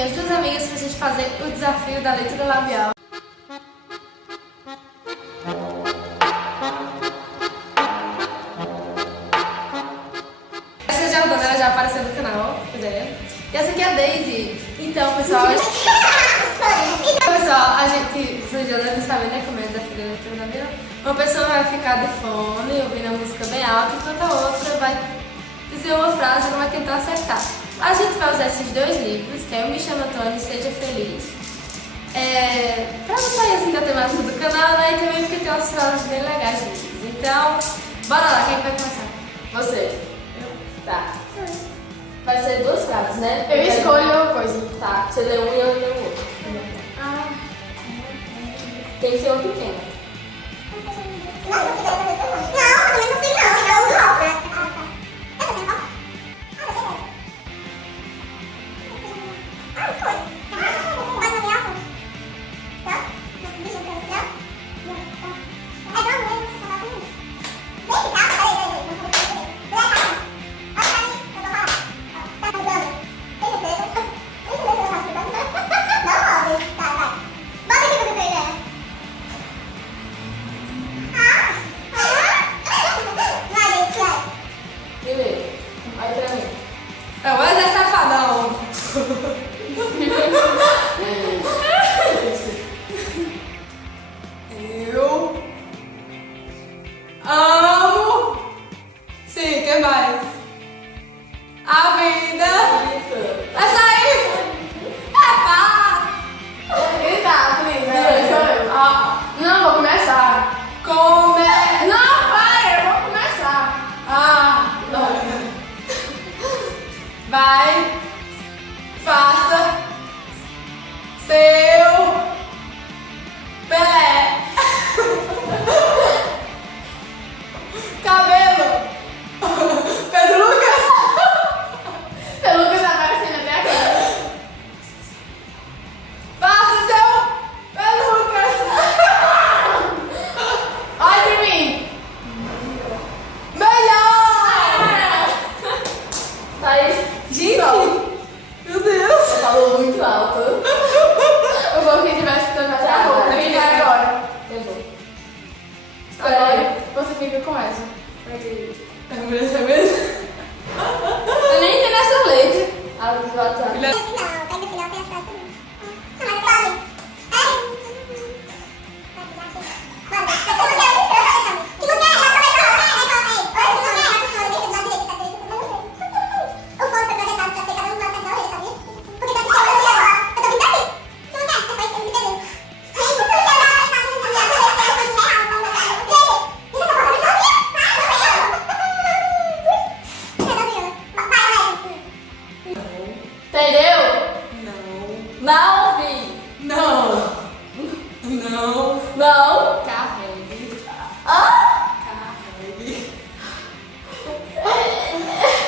minhas duas amigas pra gente fazer o desafio da leitura labial. Essa é a Jordana, ela já apareceu no canal, né? E essa aqui é a Daisy. Então, pessoal, a gente, vocês já devem saber, né, como é o desafio da leitura labial. Uma pessoa vai ficar de fone, ouvindo a música bem alta, enquanto a outra vai dizer uma frase e ela vai tentar acertar. A gente vai usar esses dois livros, que é o Me Chama Tony e Seja Feliz, pra não sair assim da temática do canal, né, e também porque tem umas frases bem legais deles. Então, bora lá, quem vai começar? Você. Tá. Vai ser duas frases, né? Eu escolho uma coisa. Tá, você lê um e eu leio o outro. Tem que ser uma pequena. Não, você vai saber não. Não, eu também não sei não. Eu uso rosa. Eu tô sem rosa? Ah, você foi. Vai na minha alta? Tá? Deixa eu ver. É bom mesmo, você só faz isso. Vem, tá? Peraí. Não vou fazer. Olha pra mim, eu vou falar. Tá estudando? Tem certeza? Tem certeza que eu tava estudando? Não, óbvio. Tá, vai. Bota aqui pra você ter ideia. Beleza. Aí pra mim. Mas é safadão. Eu amo. Sim, que mais? A vida. Isso. É só isso? É fácil. Eita, Cris. Não, vou começar. Não, para, eu vou começar. Não. Vai, faça seu pé. Cabelo. Pedro Lucas. Pedro Lucas aparecendo até aqui. Faça seu Pedro Lucas. Olha pra mim. Melhor. Thaís. Gente, meu Deus. Você falou muito alto. Eu vou que estiver escutando até a boca. Quem vai agora? Eu vou. Agora você fica com essa. É mesmo? Eu nem entendo essa letra. Ah, do WhatsApp. Pega o final, tem as frases também. Não, mas fala. Entendeu? Não. Não ouvi. Não. Não. Não. Carregue. Ah? Carregue.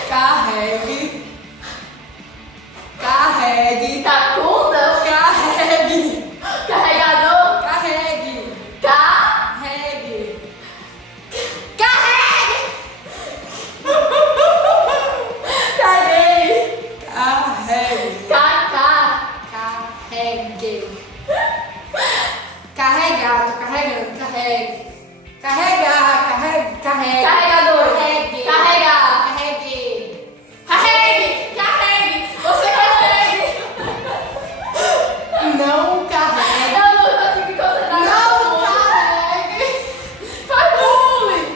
Carregue. Carregue. Cacunda. Carregue. Carregador. Carregue. Carregue. Carregue. Caguei. Carregue. Cacá. Carregue. Carregar, tô carregando, carregue. Carregar, carregue, carregue. Carregador. Carregue. Carregar. Carregue. Carregue, carregue. Você carregue. Não carregue. Eu não consigo concentrar. Não carregue. Faz bullying.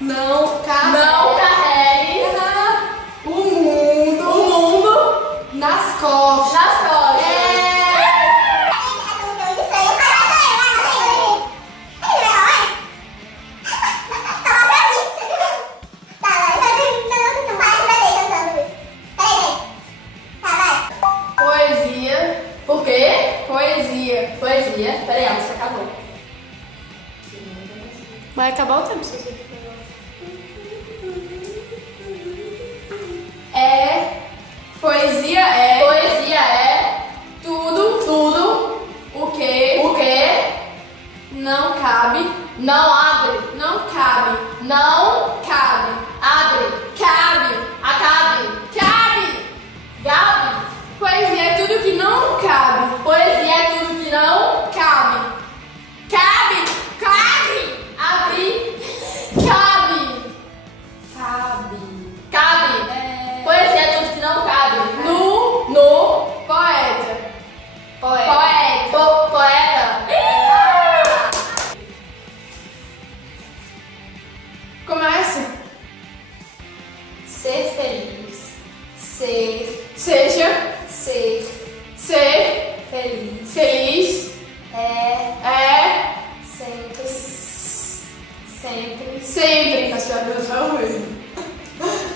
Não carregue. Não carregue. O mundo nas costas. Nas costas. Poesia. Por quê? Poesia. Poesia. Peraí, a música acabou. Vai acabar o tempo se você Poesia é Poesia é tudo o que não cabe, não abre, não cabe, não cabe, abre, cabe, acabe, cabe, gabe, Ser. Seja. Ser. Ser. Feliz. Feliz. É. Sempre. Sempre. Sempre. Tá chorando não mesmo.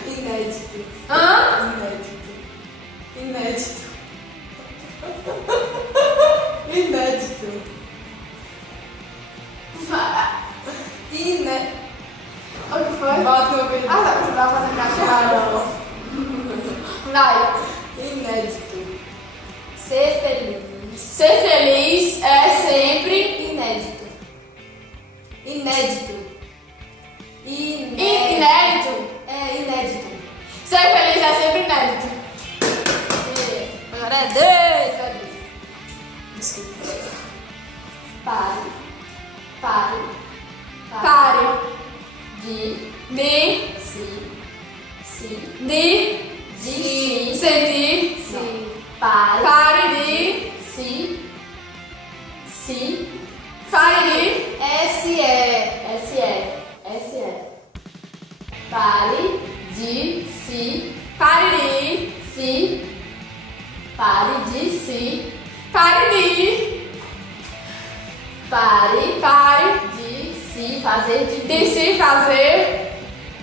Inédito. Hã? Inédito. Inédito. Inédito. O que foi? Bota no vídeo. Ah, tá, você tava fazendo cachorro. Vai. Inédito. Ser feliz. Ser feliz é sempre Inédito. Inédito. inédito. É inédito. Ser feliz é sempre inédito. Agora é 10. Desculpa. Pare. Pare. De. Se sentir. Pare. Pare de. Pare de. S-E. Pare de se. Pare de. Se. Pare de se. Pare de. Pare de se fazer de. De se fazer.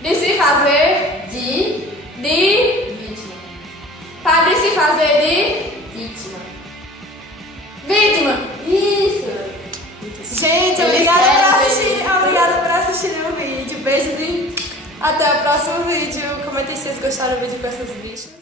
De se fazer. De. De. Vítima. Pare de se fazer de. Vítima. Vítima. Isso. Gente, obrigada por assistir o vídeo. Beijos e até o próximo vídeo. Comentem se vocês gostaram do vídeo com essas bichas.